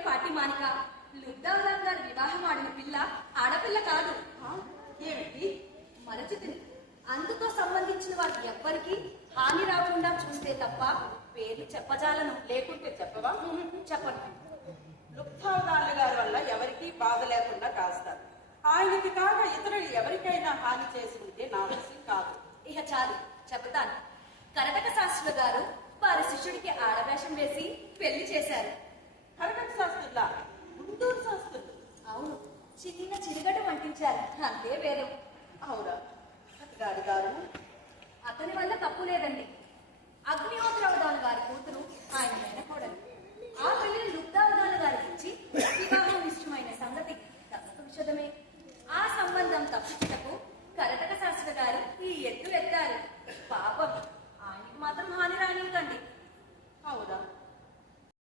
ఆపండి మానిక లుబ్దాం గారి వివాహం ఆడిన పిల్ల ఆడపిల్ల కాదు? ఏమిటి? మరచితిని అందుతో సంబంధించిన వారు ఎవ్వరికి హాని రాకుండా చూస్తే తప్ప పేర్లు చెప్పజాలను. లేకుంటే చెప్పవా? చెప్పను. లుప్తావదాన్ల గారి వల్ల ఎవరికీ బాధ లేకుండా కాస్తారు ఆయనకి కాక ఇతరులు ఎవరికైనా హాని చేసి ఉంటే నా విషయం కాదు. ఇక చాలు. చెబుతాను. కరటక శాస్త్రులు గారు పెళ్ళి చేశారు. కరకట్ శాస్త్రులా? గుంటూరు శాస్త్రులు. అవును. చిన్న చిరుగడ వంటించారు. అంతే వేరు. అవునా? అతగాడు గారు అతని వల్ల తప్పు లేదండి. అగ్నిహోత్రవదాన్ గారి కూతురు ఆయన వెనకూడదు ఆ పెళ్ళిని లుబ్దావదాన్ గారి గురించి వివాహం ఇష్టమైన సంగతి తప్పక విషదమే. ఆ సంబంధం తప్పించటకు